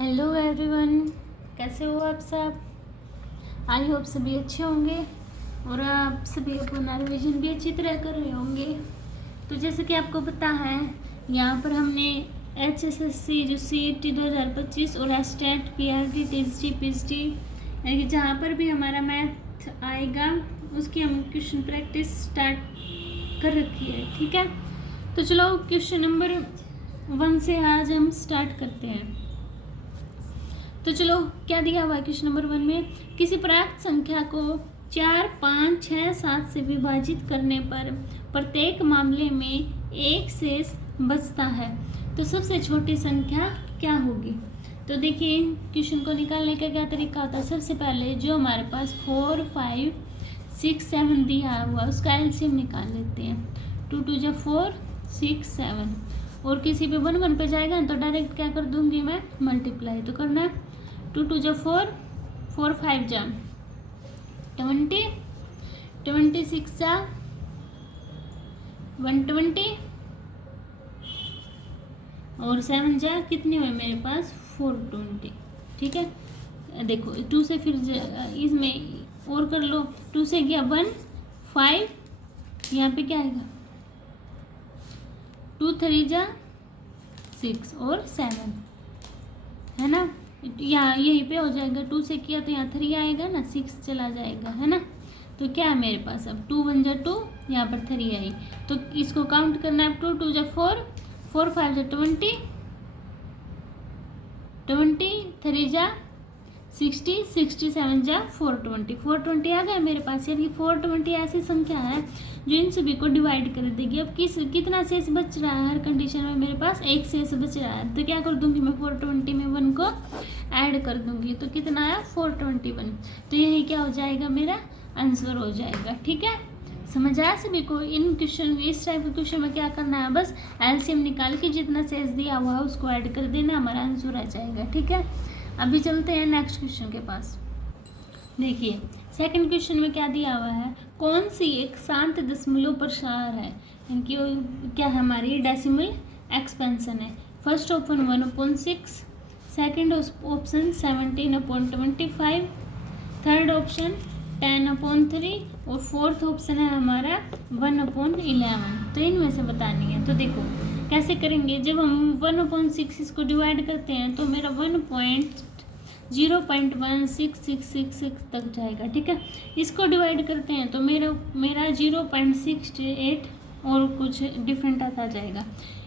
Hello everyone, कैसे हो आप सब। आई होप सभी अच्छे होंगे और आप सभी अपना रिवीजन भी अच्छी तरह कर रहे होंगे। तो जैसे कि आपको पता है, यहाँ पर हमने HSSC जो CET 2025 और एस्टेट PRT TST PST यानी कि जहाँ पर भी हमारा मैथ आएगा उसकी हम क्वेश्चन प्रैक्टिस स्टार्ट कर रखी है। ठीक है, तो चलो क्वेश्चन नंबर 1 से आज हम स्टार्ट करते हैं। तो चलो, क्या दिया हुआ है क्वेश्चन नंबर 1 में, किसी प्राप्त संख्या को 4, 5, 6, 7 से विभाजित करने पर प्रत्येक मामले में एक शेष बचता है, तो सबसे छोटी संख्या क्या होगी। तो देखिए, क्वेश्चन को निकालने का क्या तरीका होता है। सबसे पहले जो हमारे पास 4, 5, 6, 7 दिया हुआ उसका एलसीएम निकाल लेते हैं। 2 2 जा 4, 6, 7 और किसी पे 1 1 पे जाएगा तो डायरेक्ट क्या कर दूंगी मैं, मल्टीप्लाई। तो करना है 2 2 जा 4, 4 5 जा 20, 26 जा 120 और 7 जा कितने हुए मेरे पास 420। ठीक है, देखो 2 से फिर इसमें और कर लो, 2 से गया 1 5, यहाँ पे क्या आएगा 2 3 जा 6 और 7 है ना। यहाँ यहीं पे हो जाएगा, 2 से किया तो यहाँ 3 आएगा ना, 6 चला जाएगा है ना। तो क्या है मेरे पास अब 2 1 जा 2, यहाँ पर 3 आई तो इसको काउंट करना है। 2 2 जा 4, 4 5 जा 20, 3 जा 60, 67 जा 420, 420 आ गया मेरे पास। यानी 420 ऐसी संख्या है जो इन सभी को डिवाइड कर देगी। अब कितना शेष बच रहा है, हर कंडीशन में मेरे पास एक शेष बच रहा है, तो क्या कर दूंगी मैं 420 में 1 को ऐड कर दूंगी, तो कितना आया 421। तो यही क्या हो जाएगा, मेरा आंसर हो जाएगा। ठीक है, समझ आया सभी को। इन क्वेश्चन इस टाइप के क्वेश्चन में क्या करना है, बस एलसीएम निकाल के जितना शेष दिया हुआ है उसको ऐड कर देना, हमारा आंसर आ जाएगा। ठीक है, अभी चलते हैं नेक्स्ट क्वेश्चन के पास। देखिए, सेकंड क्वेश्चन में क्या दिया हुआ है, कौन सी एक शांत दशमलव प्रसार है, इनकी क्या है, हमारी डेसिमल एक्सपेंशन है। First option 1/6, second option 17/25, third option 10/3 और फोर्थ ऑप्शन है हमारा 1/11। तो इनमें से बतानी है। तो देखो कैसे करेंगे, जब हम 1/6 इसको डिवाइड करते हैं तो मेरा 1.0.16666 तक जाएगा। ठीक है, इसको डिवाइड करते हैं तो मेरा 0.68 और कुछ डिफरेंट आता जाएगा।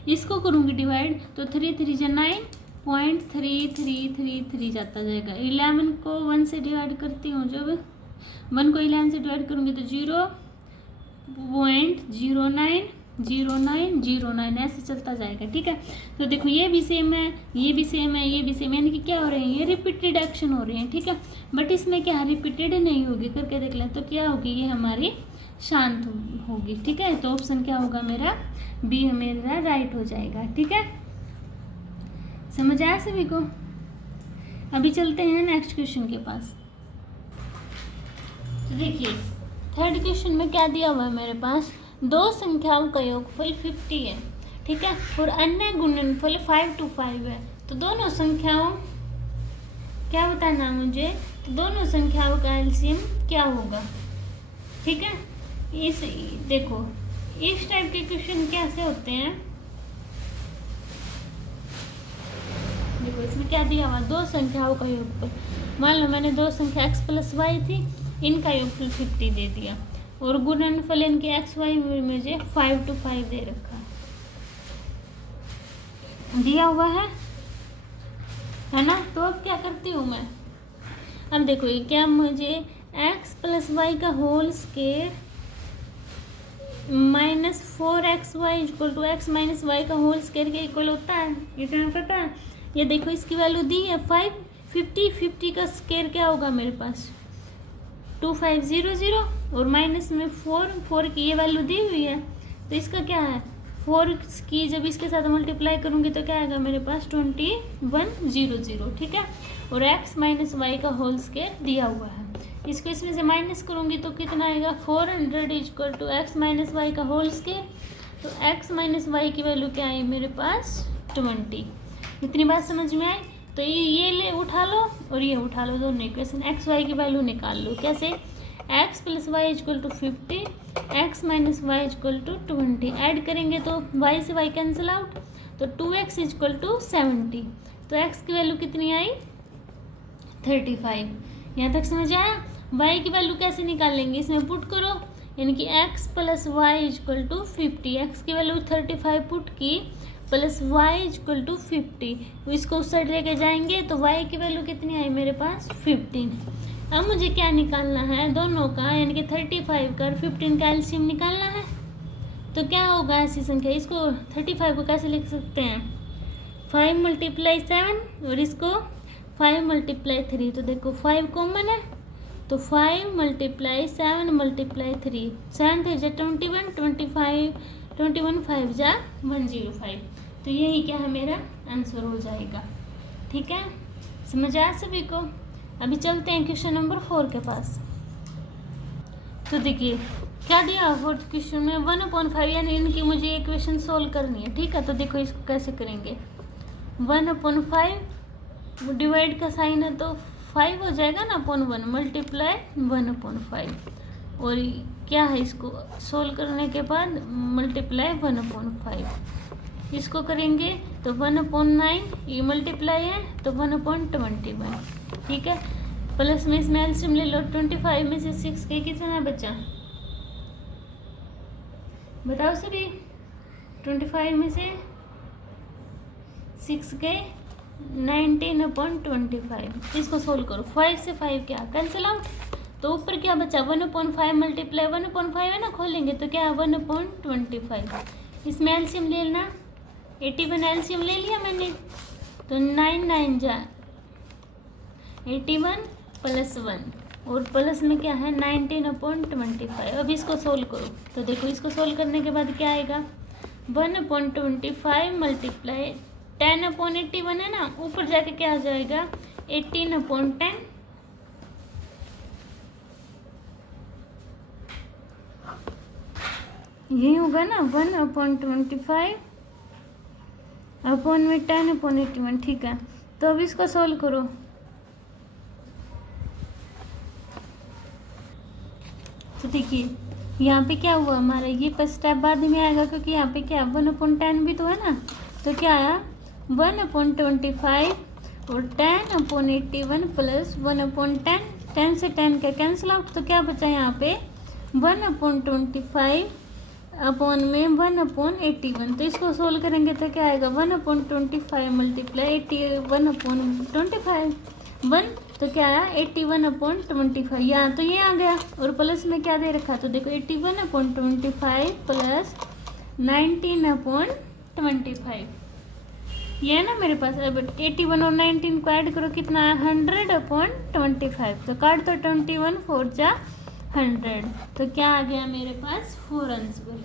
इसको करूँगी डिवाइड तो 3 3 जा 9.3333 जाता जाएगा। 11 को 1 से डिवाइड करती हूँ, जब 1 को 11 से डिवाइड करूँगी तो 0.090909 ऐसे चलता जाएगा। ठीक है, तो देखो ये भी सेम है, ये भी सेम है, ये भी सेम, यानी कि क्या हो रहे हैं, ये रिपीटेड एक्शन हो रहे हैं। ठीक है, बट इसमें क्या रिपीटेड नहीं होगी, करके देख लें तो क्या होगी, ये हमारी शांत होगी। ठीक है, तो ऑप्शन क्या होगा मेरा, बी मेरा राइट हो जाएगा। ठीक है, समझ आया सभी को। अभी चलते हैं नेक्स्ट क्वेश्चन के पास। तो देखिए, थर्ड क्वेश्चन में क्या दिया हुआ है मेरे पास, दो संख्याओं का योगफल 50 है। ठीक है, और अन्य गुणनफल 5 to 5 है। तो दोनों संख्याओं क्या बताना मुझे, तो दोनों संख्याओं का एलसीएम क्या होगा। ठीक है, इस देखो इस टाइप के क्वेश्चन कैसे होते हैं, देखो इसमें क्या दिया हुआ, दो संख्याओं का योगफल, मान लो मैंने दो संख्या x + y थी, इनका योगफल 50 दे दिया और गुणनफल इनके x y में मुझे 5 to 5 दे रखा दिया हुआ है ना। तो अब क्या करती हूँ मैं, अब देखो ये क्या, मुझे x + y का whole square -4xy = x - y का होल स्क्वायर के इक्वल होता है, ये तुम्हें पता है। ये देखो इसकी वैल्यू दी है 5, 50 का स्क्वायर क्या होगा मेरे पास 2500 और माइनस में 4 की ये वैल्यू दी हुई है, तो इसका क्या है 4 की जब इसके साथ मल्टीप्लाई करूँगी तो क्या आएगा मेरे पास 2100। ठीक है, और x - y का होल स्क्वायर दिया हुआ है, इसको इसमें से माइनस करूँगी तो कितना आएगा 400 = x - y का होल स्क्वायर। तो x - y की वैल्यू क्या है मेरे पास 20। इतनी बात समझ में आई। तो ये ले उठा लो और ये उठा लो, दोनों इक्वेशन। एक्स वाई की वैल्यू निकाल लो। कैसे? X plus y is equal to 50, x minus y is equal to 20। Add करेंगे तो वाई से वाई कैंसिल आउट, तो 2x इजक्वल टू 70। तो x की वैल्यू कितनी आई? 35। यहाँ तक समझ आया? y की वैल्यू कैसे निकालेंगे? इसमें पुट करो, यानी कि x plus y is equal to 50। x की वैल्यू 35 पुट की, प्लस y इजक्वल टू 50। इसको उस साइड लेके जाएंगे तो y की वैल्यू कितनी आई मेरे पास? 15। अब मुझे क्या निकालना है? दोनों का, यानी कि 35 का और 15 का एलसीएम निकालना है। तो क्या होगा ऐसी संख्या? इसको 35 को कैसे लिख सकते हैं? 5 × 7 और इसको 5 × 3। तो देखो 5 कॉमन है, तो 5 × 7 × 3, 7 3 जा 21, 21 5 जा 105। तो यही क्या है मेरा आंसर हो जाएगा। ठीक है, समझ आया सभी को? अभी चलते हैं क्वेश्चन नंबर 4 के पास। तो देखिए क्या दिया फोर्थ क्वेश्चन में 1/5, यानी इनकी मुझे इक्वेशन सोल्व करनी है। ठीक है, तो देखो इसको कैसे करेंगे। 1/5 डिवाइड का साइन है तो 5 हो जाएगा ना, अपॉन 1 मल्टीप्लाई 1/5। और क्या है, इसको सोल्व करने के बाद मल्टीप्लाई 1/5। इसको करेंगे तो 1/9, ये मल्टीप्लाई है तो 1/21। ठीक है, प्लस में इसमें एलसीएम ले लो। 25 में से 6 के कितना बचा? बताओ सभी। 25 में से 6 के 19/25। इसको सोल्व करो। 5 से 5 क्या कैंसिल आउट, तो ऊपर क्या बचा? 1/5 मल्टीप्लाई 1/5 है ना, खोलेंगे तो क्या है 1/25। इसमें एलसीएम ले लेना, 81 एलसीएम ले लिया मैंने, तो 9 9 जा 81 प्लस 1 और प्लस में क्या है 19/25। अब इसको सोल्व करो। तो देखो इसको सोल्व करने के बाद क्या आएगा? 1/25 मल्टीप्लाई 10/81 है ना, ऊपर जाके क्या आ जाएगा? 18/10। यही होगा ना, 1/25 अपॉन में 10/81। ठीक है, तो अब इसको सोल्व करो। तो देखिए यहाँ पे क्या हुआ हमारा, ये फर्स्ट स्टेप बाद में आएगा क्योंकि यहाँ पे क्या 1/10 भी तो है ना। तो क्या आया 1/25 और 10/81 प्लस 1/10। 10 से 10 का कैंसिल आउट, तो क्या बचा यहाँ पे 1/25 अपॉन में 1/81। तो इसको सोल्व करेंगे तो क्या आएगा 1/25 मल्टीप्लाई 81/25 1। तो क्या आया 81/25। यहाँ तो ये आ गया और प्लस में क्या दे रखा, तो देखो 81/25 प्लस 19/25। ये है ना मेरे पास। अब 81 और 19 को ऐड करो, कितना है 100/25। तो काट तो 21 4 जा 100। तो क्या आ गया मेरे पास 4 आंसर।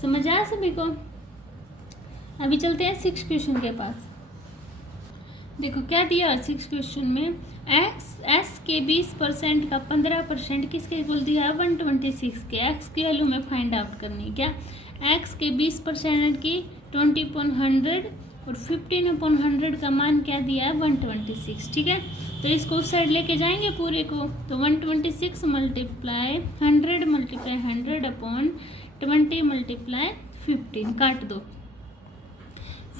समझ आया सभी को? अभी चलते हैं 6 क्वेश्चन के पास। देखो क्या दिया 6 क्वेश्चन में, एस के 20% का 15% किसके इक्वल दिया है 126 के। एक्स की वैल्यू में फाइंड आउट करनी है। क्या एक्स के 20% की 20/100 और 15/100 का मान क्या दिया है 126। ठीक है, तो इसको उस साइड लेके जाएंगे पूरे को, तो 126 मल्टीप्लाई 100 मल्टीप्लाई 100/20 मल्टीप्लाई 15 काट दो।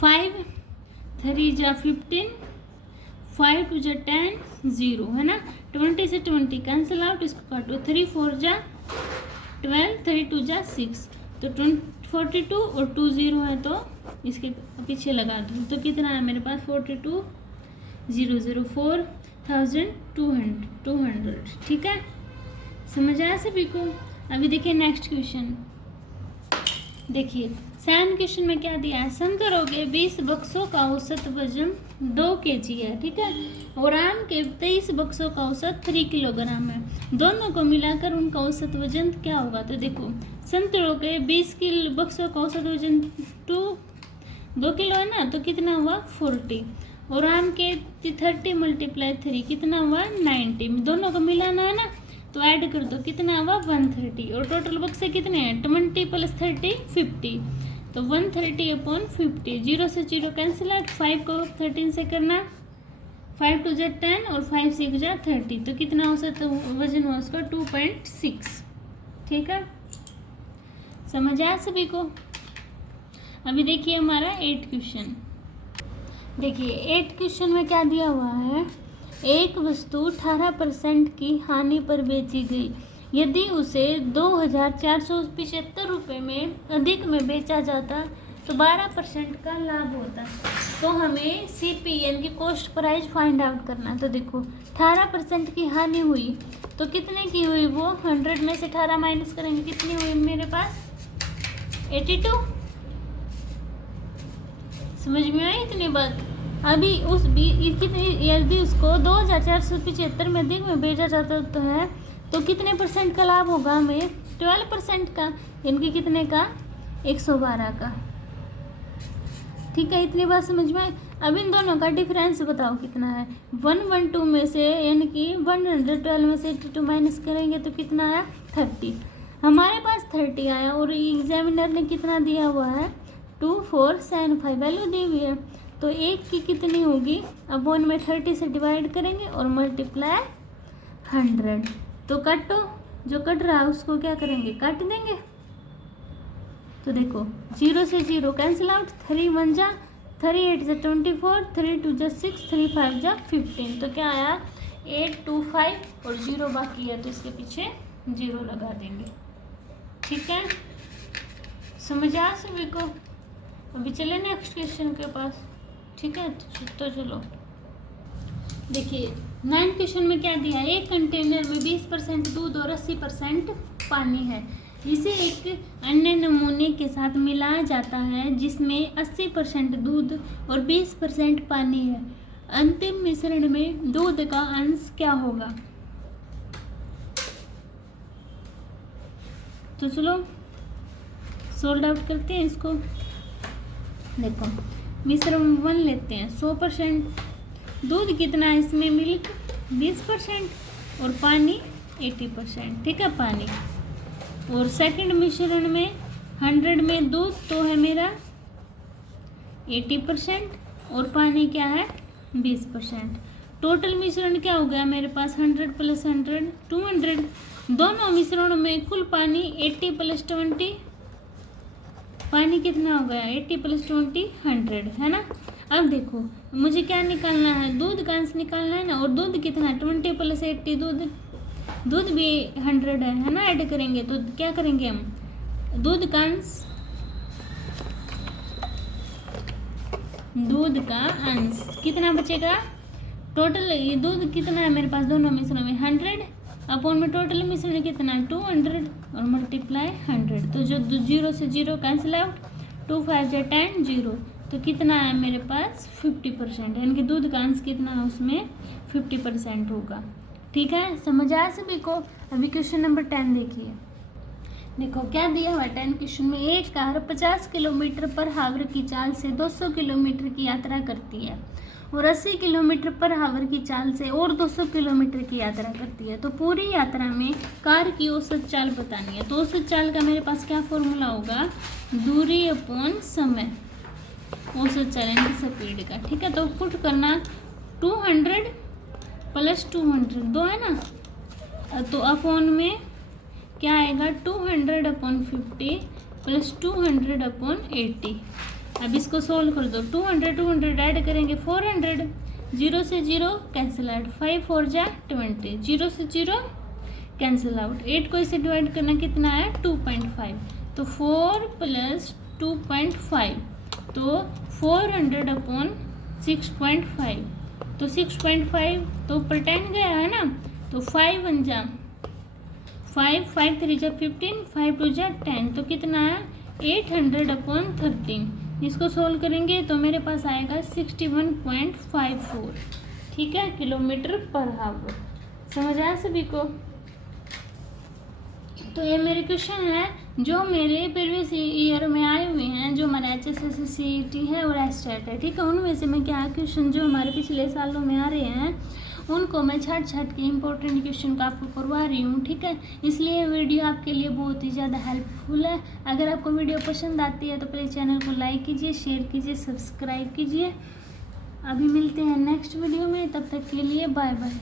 5 3 जा 15, 5 2 जा 10 0 है ना। 20 से 20 कैंसिल आउट, इसको काटो। 3 4 जा 12, 3 2 जा 6, तो 42 और 2 0 है तो इसके पीछे लगा दूँ। तो कितना है मेरे पास 42 0 4,200। ठीक है, समझ आया सभी को? अभी देखिए नेक्स्ट क्वेश्चन। देखिए 7 क्वेश्चन में क्या दिया है, संतरों के 20 बक्सों का औसत वजन 2 kg है। ठीक है, और आम के 23 बक्सों का औसत 3 किलोग्राम है। दोनों को मिलाकर उनका औसत वजन क्या होगा? तो देखो संतरों के 20 बक्सों का औसत वजन 2 किलो है ना, तो कितना हुआ 40। और आम के 30 मल्टीप्लाई 3 कितना हुआ 90। दोनों को मिलाना है ना, तो ऐड कर दो, कितना हुआ 130। और टोटल बक्से कितने हैं 20 + 30 50, तो 130/50। 0 से 0 कैंसिल आउट, 5 को 13 से करना 5 टू जा 10 और 5 6 जा 30, तो कितना औसत वजन हुआ उसका 2.6। ठीक है, समझ आया सभी को। अभी देखिए हमारा 8 क्वेश्चन। देखिए 8 क्वेश्चन में क्या दिया हुआ है, एक वस्तु 18% की हानि पर बेची गई, यदि उसे 2,475 रुपये में अधिक में बेचा जाता तो 12% का लाभ होता। तो हमें CP यानी कि कॉस्ट प्राइस फाइंड आउट करना। तो देखो 18% की हानि हुई तो कितने की हुई वो, 100 में से 18 माइनस करेंगे कितनी हुई मेरे पास 82। समझ में आई इतनी बात। अभी उस कितनी, यदि उसको 2,475 में अधिक में बेचा जाता तो है तो कितने परसेंट का लाभ होगा हमें, 12% का, इनके कितने का 112 का। ठीक है, इतनी बात समझ में। अब इन दोनों का डिफरेंस बताओ कितना है। 112 में से यानी कि 112 में से 82 माइनस करेंगे तो कितना आया 30। हमारे पास 30 आया और एग्जामिनर ने कितना दिया हुआ है 2475 वैल्यू दी हुई है। तो एक की कितनी होगी, अपॉन में 30 से डिवाइड करेंगे और मल्टीप्लाई 100। तो काटो, जो कट रहा है उसको क्या करेंगे काट देंगे। तो देखो 0 से 0 कैंसिल आउट, 3 1 जा 3 8 जा 24, 3 2 जा 6, 3 5 जा 15। तो क्या आया 825 और 0 बाकी है तो इसके पीछे 0 लगा देंगे। ठीक है, समझ आ सभी को। अभी चले नेक्स्ट क्वेश्चन के पास। ठीक है, तो चलो देखिए 9 क्वेश्चन में क्या दिया है, एक कंटेनर में 20% दूध और 80% पानी है, इसे एक अन्य नमूने के साथ मिलाया जाता है जिसमें 80% दूध और 20% पानी है। अंतिम मिश्रण में दूध का अंश क्या होगा। तो चलो सोल्ड आउट करते हैं इसको। देखो मिश्रण 1 लेते हैं, 100% दूध कितना है इसमें, मिल्क 20% और पानी 80%। ठीक है, पानी। और सेकंड मिश्रण में 100 में दूध तो है मेरा 80% और पानी क्या है 20%। टोटल मिश्रण क्या हो गया मेरे पास 100 + 100 200। दोनों मिश्रणों में कुल पानी 80 + 20, पानी कितना हो गया 80 + 20 100 है ना। अब देखो मुझे क्या निकालना है, दूध का अंश निकालना है ना। और दूध कितना है 20 + 80, दूध भी 100 है ना, ऐड करेंगे तो क्या करेंगे हम, दूध का अंश कितना बचेगा। टोटल ये दूध कितना है मेरे पास दोनों मिश्रण में 100, अपॉन में टोटल मिश्रण कितना 200 और मल्टीप्लाई 100। तो जो 0 से 0 कैंसिल आउट, 2 5 जा 10 0, तो कितना है मेरे पास 50%, यानी कि दूध का अंश कितना है उसमें 50% होगा। ठीक है, समझ आया सभी को। अभी क्वेश्चन नंबर 10 देखिए। देखो क्या दिया हुआ है 10 क्वेश्चन में, एक कार 50 किलोमीटर पर हावर की चाल से 200 किलोमीटर की यात्रा करती है और 80 किलोमीटर पर हावर की चाल से और 200 किलोमीटर की यात्रा करती है। तो पूरी यात्रा में कार की औसत चाल बतानी है। तो औसत चाल का मेरे पास क्या फॉर्मूला होगा, दूरी अपॉन समय, औसत चाल यानी स्पीड का। ठीक है, तो पुट करना 200 + 200 2 है ना, तो अपॉन में क्या आएगा 200/50 + 200/80। अब इसको सोल्व कर दो, 200 ऐड करेंगे 400, 0 से 0 कैंसिल आउट, 5 4 जा 20, 0 से 0 कैंसिल आउट। 8 को इसे डिवाइड करना कितना है 2.5, तो 4 + 2.5 तो 400/6.5, तो 6.5 तो ऊपर 10 गया है ना, तो 5 1 जा 5, 5 3 जा 15, 5 2 जा 10, तो कितना है 800/13। इसको सोल्व करेंगे तो मेरे पास आएगा 61.54। ठीक है, किलोमीटर पर हावर। समझ आया सभी को। तो ये मेरे क्वेश्चन है जो मेरे प्रीवियस ईयर में आए हुए हैं, जो हमारा HSS CET है और एस्टेट है। ठीक है, उनमें से मैं क्या क्वेश्चन जो हमारे पिछले सालों में आ रहे हैं उनको मैं छाट के इंपॉर्टेंट क्वेश्चन का आपको करवा रही हूँ। ठीक है, इसलिए वीडियो आपके लिए बहुत ही ज़्यादा हेल्पफुल है। अगर आपको वीडियो पसंद आती है तो प्लीज़ चैनल को लाइक कीजिए, शेयर कीजिए, सब्सक्राइब कीजिए। अभी मिलते हैं नेक्स्ट वीडियो में, तब तक के लिए बाय बाय।